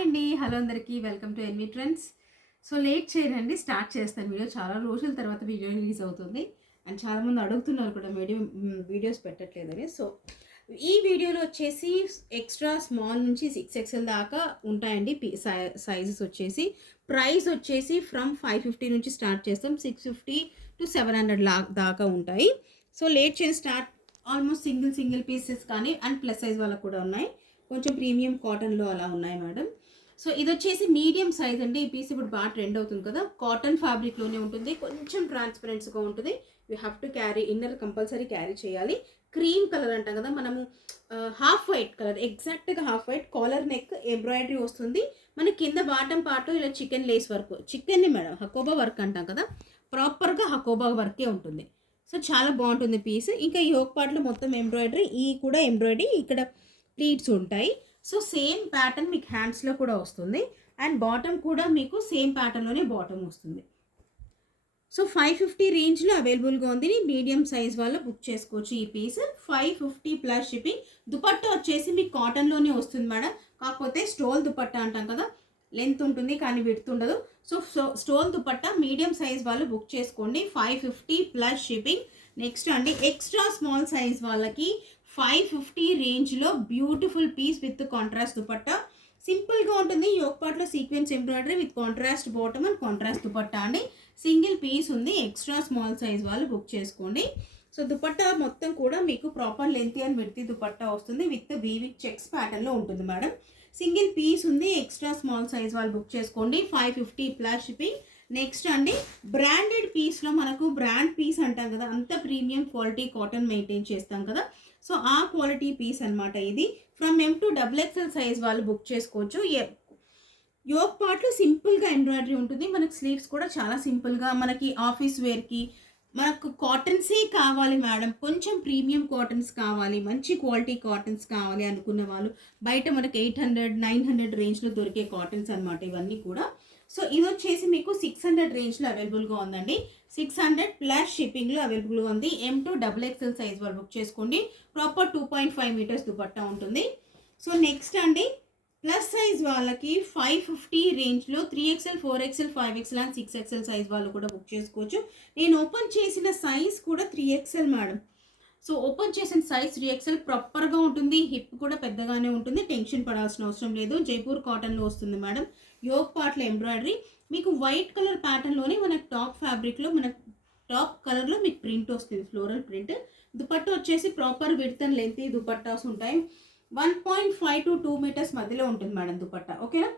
Hi అండి. Hello అందరికీ. Welcome to NV trends. So late చేయరండి. స్టార్ట్ చేస్తాను వీడియో. చాలా రోజుల తర్వాత వీడియో రిలీజ్ అవుతుంది. అండ్ చాలామంది అడుగుతున్నారు కూడా వీడియో వీడియోస్ పెట్టట్లేదని. సో ఈ వీడియోలో వచ్చేసి ఎక్స్ట్రా స్మాల్ నుంచి సిక్స్ ఎక్స్ఎల్ దాకా ఉంటాయండి. సైజెస్ వచ్చేసి. ప్రైస్ వచ్చేసి ఫ్రమ్ ఫైవ్ ఫిఫ్టీ నుంచి స్టార్ట్ చేస్తాం. Six fifty to seven hundred లా దాకా ఉంటాయి. సో లేట్ చేయని start almost single single pieces కానీ అండ్ ప్లస్ సైజ్ వాళ్ళకు కూడా ఉన్నాయి. కొంచెం ప్రీమియం కాటన్లో అలా ఉన్నాయి మేడం. సో ఇది వచ్చేసి మీడియం సైజ్ అండి. ఈ పీస్ ఇప్పుడు బాగా ట్రెండ్ అవుతుంది కదా. కాటన్ ఫ్యాబ్రిక్లోనే ఉంటుంది. కొంచెం ట్రాన్స్పరెన్స్గా ఉంటుంది. You have to carry inner compulsory carry చేయాలి. క్రీమ్ కలర్ అంటాం కదా. మనము హాఫ్ వైట్ కలర్ ఎగ్జాక్ట్గా half white collar neck embroidery వస్తుంది. మన కింద బాటం పాటు ఇలా చికెన్ లేస్ వర్క్ చికెన్ని మేడం హకోబా వర్క్ అంటాం కదా. ప్రాపర్గా హకోబా వర్కే ఉంటుంది. సో చాలా బాగుంటుంది పీస్. ఇంకా ఈ యోక్ పాటలో మొత్తం ఎంబ్రాయిడరీ ఈ కూడా ఎంబ్రాయిడరీ ఇక్కడ ప్లీట్స్ ఉంటాయి. సో సేమ్ ప్యాటర్న్ మీకు హ్యాండ్స్లో కూడా వస్తుంది అండ్ బాటమ్ కూడా మీకు సేమ్ ప్యాటర్న్లోనే బాటమ్ వస్తుంది. సో ఫైవ్ ఫిఫ్టీ రేంజ్లో అవైలబుల్గా ఉంది. మీడియం సైజ్ వాళ్ళు బుక్ చేసుకోవచ్చు ఈ piece. Five fifty plus shipping. Dupatta వచ్చేసి మీకు కాటన్లోనే వస్తుంది మేడం. కాకపోతే స్టోల్ దుపట్టా అంటాం కదా. లెంత్ ఉంటుంది కానీ విడ్త్ ఉండదు. So so stole dupatta medium size వాళ్ళు బుక్ చేసుకోండి. Five fifty plus shipping. Next అండి ఎక్స్ట్రా స్మాల్ సైజ్ వాళ్ళకి ఫైవ్ ఫిఫ్టీ రేంజ్లో beautiful piece with contrast dupatta. సింపుల్గా ఉంటుంది. యోగ్ పార్ట్లో sequence embroidery with contrast bottom and contrast dupatta అండి. Single piece ఉంది. ఎక్స్ట్రా స్మాల్ సైజ్ వాళ్ళు బుక్ చేసుకోండి. సో దుపట్టా మొత్తం కూడా మీకు proper length and width dupatta వస్తుంది. విత్ వీవిక్ చెక్స్ ప్యాటర్న్లో ఉంటుంది మేడం. సింగిల్ పీస్ ఉంది. ఎక్స్ట్రా స్మాల్ సైజ్ వాళ్ళు బుక్ చేసుకోండి. Five fifty plus shipping. Next అండి. బ్రాండెడ్ పీస్లో మనకు బ్రాండ్ పీస్ అంటాం కదా. అంత ప్రీమియం క్వాలిటీ కాటన్ మెయింటైన్ చేస్తాం కదా. సో ఆ క్వాలిటీ పీస్ అనమాట ఇది. From M to double XL size వాళ్ళు బుక్ చేసుకోవచ్చు. యోక్ పార్ట్లో సింపుల్గా ఎంబ్రాయిడరీ ఉంటుంది. మనకి స్లీవ్స్ కూడా చాలా సింపుల్గా మనకి ఆఫీస్ వేర్కి మనకు కాటన్సే కావాలి మేడం కొంచెం ప్రీమియం కాటన్స్ కావాలి మంచి క్వాలిటీ కాటన్స్ కావాలి అనుకున్న వాళ్ళు బయట మనకి ఎయిట్ హండ్రెడ్ నైన్ హండ్రెడ్ రేంజ్లో దొరికే కాటన్స్ అనమాట ఇవన్నీ కూడా. సో ఇది వచ్చేసి మీకు సిక్స్ హండ్రెడ్ రేంజ్లో అవైలబుల్గా ఉందండి. సిక్స్ హండ్రెడ్ ప్లస్ షిప్పింగ్లో అవైలబుల్గా ఉంది. M to double XL size వాళ్ళు బుక్ చేసుకోండి. Proper two point five metres dupatta ఉంటుంది. సో నెక్స్ట్ అండి ప్లస్ సైజ్ వాళ్ళకి ఫైవ్ ఫిఫ్టీ రేంజ్లో three XL four XL five XL and six XL size వాళ్ళు కూడా బుక్ చేసుకోవచ్చు. నేను ఓపెన్ చేసిన సైజ్ కూడా three XL madam so open చేసిన సైజ్ త్రీ ఎక్స్ఎల్ ప్రాపర్గా ఉంటుంది. హిప్ కూడా పెద్దగానే ఉంటుంది. టెన్షన్ పడాల్సిన అవసరం లేదు. జైపూర్ కాటన్లో వస్తుంది మేడం యోగ్ పార్ట్ల ఎంబ్రాయిడరీ మీకు వైట్ కలర్ ప్యాటర్న్లోనే మనకు టాప్ ఫ్యాబ్రిక్లో మన టాప్ కలర్లో మీకు ప్రింట్ వస్తుంది ఫ్లోరల్ ప్రింట్. దుపట్టా వచ్చేసి proper width and length dupattas ఉంటాయి. One point five to two metres మధ్యలో ఉంటుంది మేడం దుపట్టా ఓకేనా?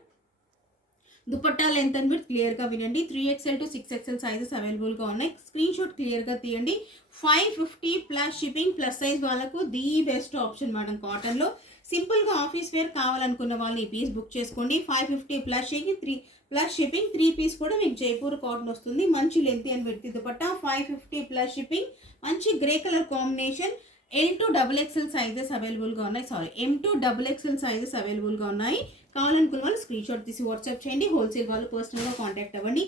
దుపట్టా లెంత్ అని మీరు క్లియర్గా వినండి. Three XL to six XL sizes అవైలబుల్గా ఉన్నాయి. స్క్రీన్ షాట్ క్లియర్గా తీయండి. Five fifty plus shipping plus size వాళ్ళకు ది బెస్ట్ ఆప్షన్ మేడం కాటన్లో. సింపుల్గా ఆఫీస్ వేర్ కావాలనుకున్న వాళ్ళు ఈ పీస్ బుక్ చేసుకోండి. Five fifty plus shipping three plus shipping three piece కూడా మీకు జైపూర్ కాటన్ వస్తుంది. మంచి లెంత్ అని పెట్టి dupatta five fifty plus shipping మంచి grey colour combination L to double XL sizes అవైలబుల్గా ఉన్నాయి. Sorry M to double XL sizes అవైలబుల్గా ఉన్నాయి. కావాలనుకున్న వాళ్ళు స్క్రీన్ షాట్ తీసి వాట్సాప్ చేయండి. హోల్సేల్ వాళ్ళు పర్సనల్గా కాంటాక్ట్ అవ్వండి.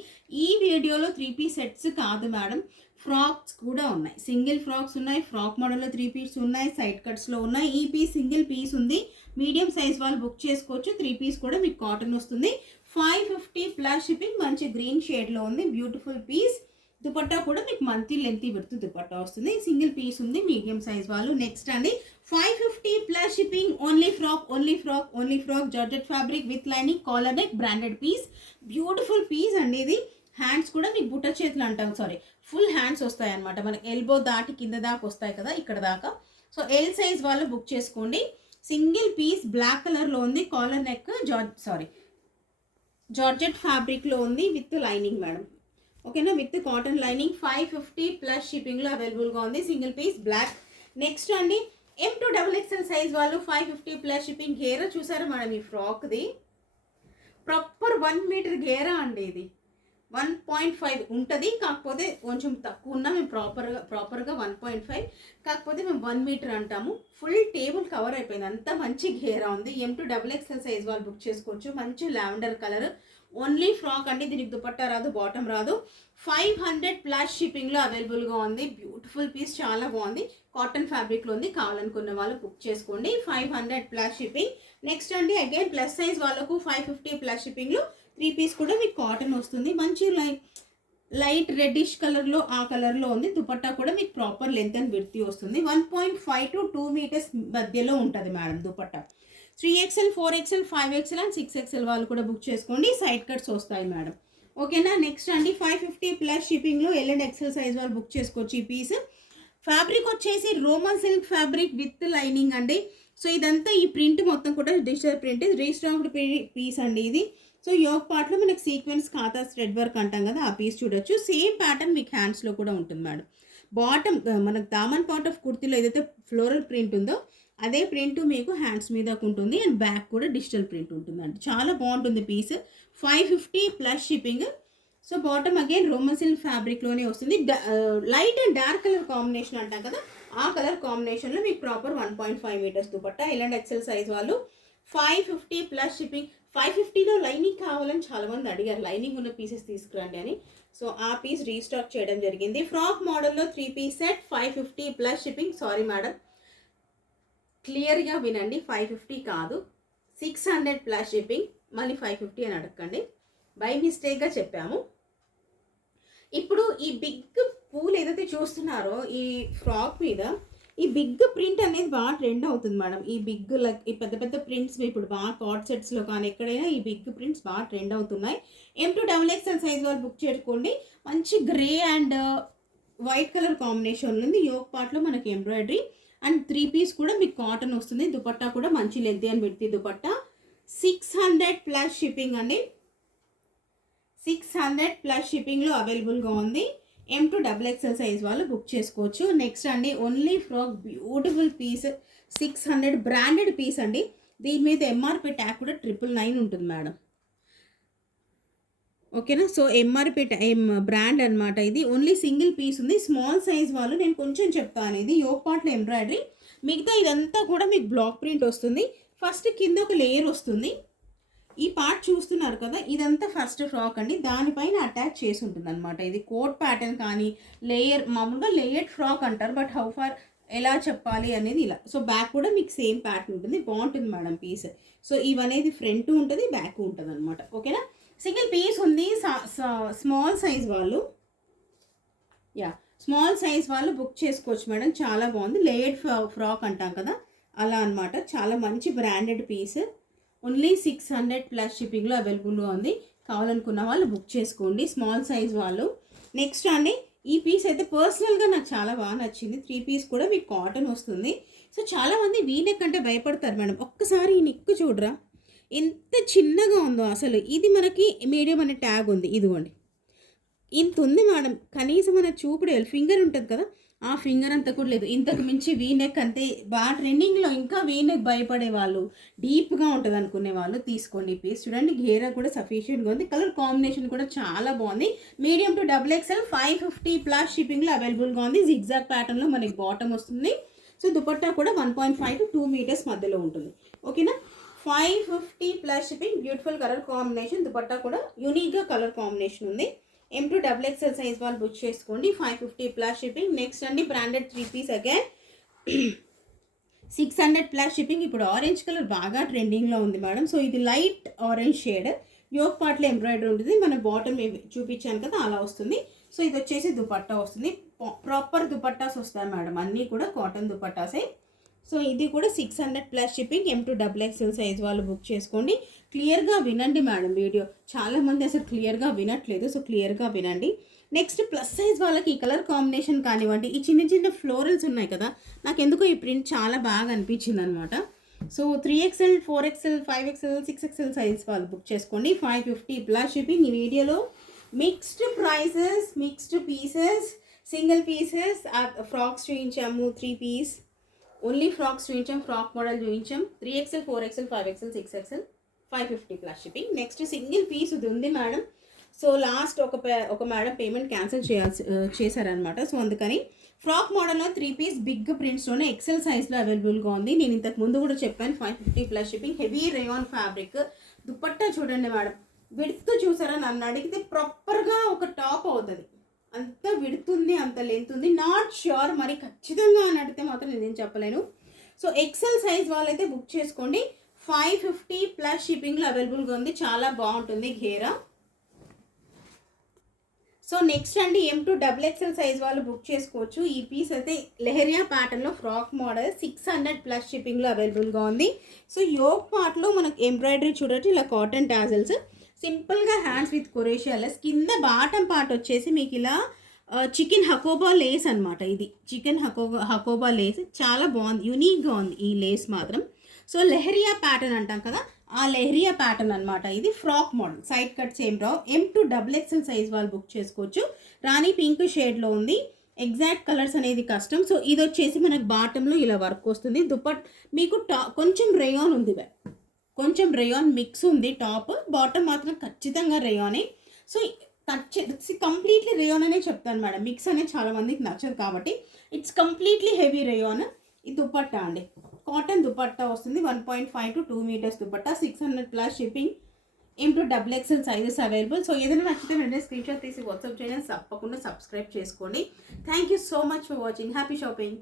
ఈ వీడియోలో త్రీ పీస్ సెట్స్ కాదు మేడం ఫ్రాక్స్ కూడా ఉన్నాయి. సింగిల్ ఫ్రాక్స్ ఉన్నాయి. ఫ్రాక్ మోడల్లో త్రీ పీస్ ఉన్నాయి. సైడ్ కట్స్లో ఉన్నాయి. ఈ పీస్ సింగిల్ పీస్ ఉంది. మీడియం సైజ్ వాళ్ళు బుక్ చేసుకోవచ్చు. త్రీ పీస్ కూడా మీకు కాటన్ వస్తుంది. ఫైవ్ ఫిఫ్టీ ప్లస్ షిప్పింగ్ మంచి గ్రీన్ షేడ్లో ఉంది. బ్యూటిఫుల్ పీస్ దుపట్టా కూడా మీకు మంత్లీ లెంత్ విడుతు దుపట్టా వస్తుంది. సింగిల్ పీస్ ఉంది మీడియం సైజ్ వాళ్ళు. నెక్స్ట్ అండి five fifty plus shipping only frock only frock only frock georgette fabric with lining collar neck branded piece beautiful piece అండి ఇది. హ్యాండ్స్ కూడా మీకు బుట్ట చేతులు అంటాం సారీ ఫుల్ హ్యాండ్స్ వస్తాయి అనమాట మనకి ఎల్బో దాటి కింద దాకా వస్తాయి కదా ఇక్కడ దాకా. సో ఎల్ సైజ్ వాళ్ళు బుక్ చేసుకోండి. సింగిల్ పీస్ బ్లాక్ కలర్లో ఉంది. Collar neck george sorry georgette ఫ్యాబ్రిక్లో ఉంది విత్ లైనింగ్ మేడం ఓకేనా? With cotton lining five fifty plus షిప్పింగ్లో అవైలబుల్గా ఉంది. Single piece black. నెక్స్ట్ అండి M two double XL size వాళ్ళు five fifty plus shipping ghera చూసారా మేడం ఈ ఫ్రాక్ది? ప్రాపర్ వన్ మీటర్ గేరా అండి ఇది. వన్ పాయింట్ ఫైవ్ ఉంటుంది కాకపోతే కొంచెం తక్కువ ఉన్నా మేము ప్రాపర్గా ప్రాపర్గా వన్ పాయింట్ ఫైవ్ కాకపోతే మేము వన్ మీటర్ అంటాము. ఫుల్ టేబుల్ కవర్ అయిపోయింది. అంత మంచి గేరా ఉంది. M to double XL size వాళ్ళు బుక్ చేసుకోవచ్చు. మంచి లావెండర్ కలర్. ఓన్లీ ఫ్రాక్ అండి దీనికి దుపట్టా రాదు బాటమ్ రాదు. ఫైవ్ హండ్రెడ్ ప్లస్ షిప్పింగ్లో అవైలబుల్గా ఉంది. బ్యూటిఫుల్ పీస్ చాలా బాగుంది. కాటన్ ఫ్యాబ్రిక్లో ఉంది. కావాలనుకున్న వాళ్ళు బుక్ చేసుకోండి. Five hundred plus shipping next అండి అగైన్ ప్లస్ సైజ్ వాళ్ళకు ఫైవ్ ఫిఫ్టీ ప్లస్ షిప్పింగ్లో త్రీ పీస్ కూడా మీకు కాటన్ వస్తుంది. మంచి లైట్ లైట్ రెడ్డిష్ కలర్లో ఆ కలర్లో ఉంది. దుపట్టా కూడా మీకు ప్రాపర్ లెంత్ అండ్ విడ్త్ వస్తుంది. One point five to two metres మధ్యలో ఉంటుంది madam dupatta. Three XL four XL five XL and six XL వాళ్ళు కూడా బుక్ చేసుకోండి. సైడ్ కట్స్ వస్తాయి మేడం. ఓకేనా? నెక్స్ట్ అండి ఫైవ్ ఫిఫ్టీ ప్లస్ షిప్పింగ్లో ఎల్ అండ్ ఎక్స్ఎల్ సైజ్ వాళ్ళు బుక్ చేసుకోవచ్చు ఈ పీస్. ఫ్యాబ్రిక్ వచ్చేసి Roman silk fabric with lining అండి. సో ఇదంతా ఈ ప్రింట్ మొత్తం కూడా డిజిటల్ ప్రింట్. రీస్టాక్డ్ పీస్ అండి ఇది. సో యోగ్ పార్ట్లో మనకి సీక్వెన్స్ ఖాతా థ్రెడ్ వర్క్ అంటాం కదా ఆ పీస్ చూడొచ్చు. సేమ్ ప్యాటర్న్ మీకు హ్యాండ్స్లో కూడా ఉంటుంది మేడం. బాటమ్ మనకు దామన్ పార్ట్ ఆఫ్ కుర్తీలో ఏదైతే ఫ్లోరల్ ప్రింట్ ఉందో అదే ప్రింట్ మీకు హ్యాండ్స్ మీద ఉంటుంది అండ్ బ్యాక్ కూడా డిజిటల్ ప్రింట్ ఉంటుందండి. చాలా బాగుంటుంది piece. Five fifty plus shipping. So bottom again Roman silk ఫ్యాబ్రిక్లోనే వస్తుంది. Light and dark colour combination అంటాం కదా ఆ కలర్ కాంబినేషన్లో మీకు proper one point five metres dupatta. ఇలాంటి ఎక్సెల్ సైజ్ వాళ్ళు five fifty plus shipping. Five ఫిఫ్టీలో లైనింగ్ కావాలని చాలామంది అడిగారు. లైనింగ్ ఉన్న పీసెస్ తీసుకురండి అని. సో ఆ పీస్ రీస్టాక్ చేయడం జరిగింది. ఫ్రాక్ మోడల్లో three piece set five fifty plus shipping. Sorry madam. క్లియర్గా వినండి. ఫైవ్ ఫిఫ్టీ కాదు. Six hundred plus shipping. మళ్ళీ ఫైవ్ ఫిఫ్టీ అని అడగండి బై మిస్టేక్గా చెప్పాము. ఇప్పుడు ఈ బిగ్ పూలు ఏదైతే చూస్తున్నారో ఈ ఫ్రాక్ మీద ఈ బిగ్ ప్రింట్ అనేది బాగా ట్రెండ్ అవుతుంది మేడం. ఈ బిగ్ లైక్ ఈ పెద్ద పెద్ద ప్రింట్స్ ఇప్పుడు బాగా కార్డ్ సెట్స్లో కానీ ఎక్కడైనా ఈ బిగ్ ప్రింట్స్ బాగా ట్రెండ్ అవుతున్నాయి. M to double XL size వాళ్ళు బుక్ చేసుకోండి. మంచి grey and uh, white colour combination ఉంది. యోగ్ పార్ట్లో మనకి ఎంబ్రాయిడరీ. అండ్ త్రీ పీస్ కూడా మీకు కాటన్ వస్తుంది. దుపట్టా కూడా మంచి లెంత్ అని పెడితే dupatta. Six hundred plus shipping అండి. సిక్స్ హండ్రెడ్ ప్లస్ షిప్పింగ్లో అవైలబుల్గా ఉంది. M to double XL size వాళ్ళు బుక్ చేసుకోవచ్చు. నెక్స్ట్ అండి only frock beautiful piece six hundred branded piece అండి. దీని మీద ఎంఆర్పి ట్యాగ్ కూడా ట్రిపుల్ నైన్ ఉంటుంది మేడం. ఓకేనా? సో ఎంఆర్పి ఎం బ్రాండ్ అనమాట ఇది. ఓన్లీ సింగిల్ పీస్ ఉంది. స్మాల్ సైజ్ వాళ్ళు నేను కొంచెం చెప్తాను ఇది యోగ్ పార్ట్లో ఎంబ్రాయిడరీ మిగతా ఇదంతా కూడా మీకు బ్లాక్ ప్రింట్ వస్తుంది. ఫస్ట్ కింద ఒక లేయర్ వస్తుంది. ఈ పార్ట్ చూస్తున్నారు కదా ఇదంతా ఫస్ట్ ఫ్రాక్ అండి. దానిపైన అటాచ్ చేసి ఉంటుంది అనమాట ఇది కోట్ ప్యాటర్న్ కానీ లేయర్ మామూలుగా లేయర్డ్ ఫ్రాక్ అంటారు. బట్ హౌ ఫార్ ఎలా చెప్పాలి అనేది ఇలా. సో బ్యాక్ కూడా మీకు సేమ్ ప్యాటర్న్ ఉంటుంది. బాగుంటుంది మేడం పీస్ సో ఇవనేది ఫ్రంట్ ఉంటుంది బ్యాక్ ఉంటుంది అనమాట ఓకేనా? సింగిల్ పీస్ ఉంది స్మాల్ సైజ్ వాళ్ళు. యా స్మాల్ సైజ్ వాళ్ళు బుక్ చేసుకోవచ్చు మేడం. చాలా బాగుంది. లేయర్డ్ ఫ్రాక్ అంటాం కదా అలా అనమాట చాలా మంచి branded piece. Only six hundred plus షిప్పింగ్లో అవైలబుల్గా ఉంది. కావాలనుకున్న వాళ్ళు బుక్ చేసుకోండి. స్మాల్ సైజ్ వాళ్ళు. నెక్స్ట్ అండి ఈ పీస్ అయితే పర్సనల్గా నాకు చాలా బాగా నచ్చింది. త్రీ పీస్ కూడా మీకు కాటన్ వస్తుంది. సో చాలామంది వీనెక్ అంటే భయపడతారు మేడం. ఒక్కసారి ఈ నిక్కు చూడరా? ఎంత చిన్నగా ఉందో అసలు. ఇది మనకి మీడియం అనే ట్యాగ్ ఉంది. ఇదిగోండి. ఇంత ఉంది మేడం. కనీసం మన చూపుడు ఫింగర్ ఉంటుంది కదా ఆ ఫింగర్ అంతా కూడా లేదు. ఇంతకు మించి వీనెక్ అంతే బాగా ట్రెండింగ్లో ఇంకా వీనెక్ భయపడే వాళ్ళు డీప్గా ఉంటుంది అనుకునే వాళ్ళు తీసుకోండి ఈ పీస్ చూడండి గేరా కూడా సఫిషియెంట్గా ఉంది. కలర్ కాంబినేషన్ కూడా చాలా బాగుంది. Medium to double XL five fifty plus షిప్పింగ్లో అవైలబుల్గా ఉంది. జిగ్జాగ్ ప్యాటర్న్లో మనకి బాటమ్ వస్తుంది. సో దుపట్టా కూడా one point five to two meters మధ్యలో ఉంటుంది. ఓకేనా? Five fifty plus shipping beautiful colour combination dupatta కూడా యూనిక్గా కలర్ కాంబినేషన్ ఉంది. M to double XL size వాళ్ళు బుక్ చేసుకోండి. Five fifty plus shipping. Next అండి branded three piece again six hundred plus shipping ఇప్పుడు ఆరెంజ్ కలర్ బాగా ట్రెండింగ్లో ఉంది మేడం. సో ఇది లైట్ ఆరెంజ్ షేడ్ యోక్ పార్ట్లో ఎంబ్రాయిడరీ ఉంటుంది. మన బాటమ్ చూపించాను కదా అలా వస్తుంది. సో ఇది వచ్చేసి దుపట్టా వస్తుంది. ప్రాపర్ దుపట్టాస్ వస్తాయి మేడం. అన్నీ కూడా కాటన్ దుపట్టాసే. సో ఇది కూడా six hundred plus shipping M to double XL size వాళ్ళు బుక్ చేసుకోండి. క్లియర్గా వినండి మేడం వీడియో. చాలామంది అసలు క్లియర్గా వినట్లేదు సో క్లియర్గా వినండి. నెక్స్ట్ ప్లస్ సైజ్ వాళ్ళకి ఈ కలర్ కాంబినేషన్ కానివ్వండి. ఈ చిన్న చిన్న ఫ్లోరల్స్ ఉన్నాయి కదా నాకు ఎందుకో ఈ ప్రింట్ చాలా బాగా అనిపించింది అనమాట so three XL four XL five XL six XL size వాళ్ళు బుక్ చేసుకోండి. ఫైవ్ ఫిఫ్టీ ప్లస్ షిప్పింగ్ ఈ వీడియోలో. Mixed prices mixed pieces single pieces frocks చూపించాము త్రీ పీస్ ఓన్లీ ఫ్రాక్స్ చూపించాం ఫ్రాక్ మోడల్ చూపించాం three XL four XL five XL six XL five fifty plus shipping next single piece ఇది ఉంది madam so last ఒక పే- ఒక madam payment cancel చేయాల్సి చేశారనమాట సో అందుకని ఫ్రాక్ మోడల్లో త్రీ పీస్ బిగ్ ప్రింట్స్లోనే ఎక్సెల్ సైజ్లో అవైలబుల్గా ఉంది. నేను ఇంతకు ముందు కూడా చెప్పాను five fifty plus shipping heavy rayon fabric dupatta చూడండి మేడం విడుతూ చూసారా? నన్ను అడిగితే ప్రాపర్గా ఒక టాప్ అవుతుంది. అంత విడుతుంది అంత లెంత్ ఉంది. నాట్ ష్యూర్ మరి ఖచ్చితంగా అని అడిగితే మాత్రం నేను చెప్పలేను. సో ఎక్సెల్ సైజ్ వాళ్ళైతే బుక్ చేసుకోండి. ఫైవ్ ఫిఫ్టీ ప్లస్ షిప్పింగ్లో అవైలబుల్గా ఉంది. చాలా బాగుంటుంది ఘేరా సో నెక్స్ట్ అండి M to double XL size వాళ్ళు బుక్ చేసుకోవచ్చు. ఈ పీస్ అయితే లెహరియా ప్యాటర్న్లో frock model six hundred plus షిప్పింగ్లో అవైలబుల్గా ఉంది. సో యోగ్ పార్ట్లో మనకు ఎంబ్రాయిడరీ చూడొచ్చు ఇలా కాటన్ టాజల్స్ సింపుల్గా హ్యాండ్స్ విత్ కొరేషియాలెస్ కింద బాటం పార్ట్ వచ్చేసి మీకు ఇలా చికెన్ హకోబా లేస్ అనమాట ఇది. చికెన్ హకోబా హకోబా లేస్ చాలా బాగుంది యూనిక్గా ఉంది ఈ లేస్ మాత్రం. సో లెహరియా ప్యాటర్న్ అంటాం కదా ఆ లెహరియా ప్యాటర్న్ అనమాట ఇది. ఫ్రాక్ మోడల్ సైడ్ కట్స్ ఏం రావు M to double XL size వాళ్ళు బుక్ చేసుకోవచ్చు. రాణి పింక్ షేడ్లో ఉంది. ఎగ్జాక్ట్ కలర్స్ అనేది కష్టం. సో ఇది వచ్చేసి మనకు బాటంలో ఇలా వర్క్ వస్తుంది. దుప్పట్ మీకు టా కొంచెం రేయాన్ ఉంది. బే. కొంచెం రేయాన్ మిక్స్ ఉంది టాప్. బాటమ్ మాత్రం ఖచ్చితంగా రేయానే. సో ఖచ్చి కంప్లీట్లీ రేయాన్ అనే చెప్తాను మేడం. మిక్స్ అనేది చాలామందికి నచ్చదు కాబట్టి. It's completely heavy rayon. ఈ దుపట్టా అండి. కాటన్ దుపట్టా వస్తుంది. One point five to two meters dupatta. Six hundred plus shipping into double XL sizes available. So ఏదైనా నచ్చితే వెంటనే స్క్రీన్ షాట్ తీసి వాట్సాప్ చేయండి. తప్పకుండా సబ్స్క్రైబ్ చేసుకోండి. Thank you so much for watching. Happy shopping.